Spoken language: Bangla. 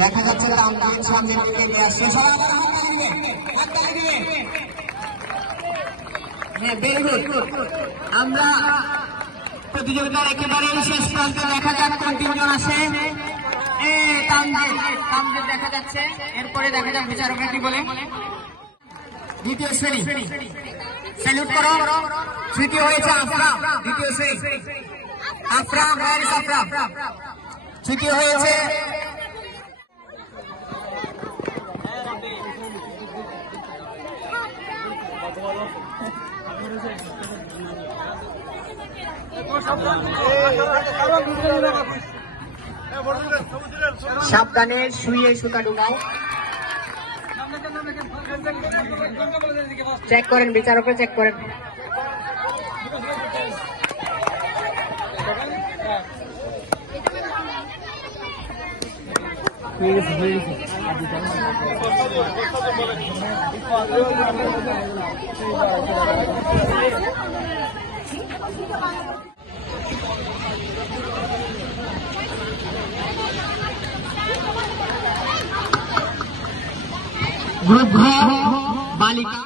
দেখা যাচ্ছে তামজিদ সামনের দিকে নিয়ে আসছে। সবাই আবার হাততালি দিবে। হ্যাঁ, ভেরি গুড। আমরা প্রতিযোগিতার একেবারে শেষ প্রান্তে দেখা যাক কোন তিনজন আসে। তামজিদ দেখা যাচ্ছে, এরপরে দেখা যাক বিচারকরা কি বলে। দ্বিতীয় শ্রেণী স্যালুট করো। তৃতীয় হয়েছে আফরাম, দ্বিতীয় শ্রেণী আফরাম, আফরাম তৃতীয় হয়েছে। সাবধানে শুয়ে সুতা ঢুকাও। চেক করেন, বিচারকরা চেক করেন। গ্রুপ ঘ বালিকা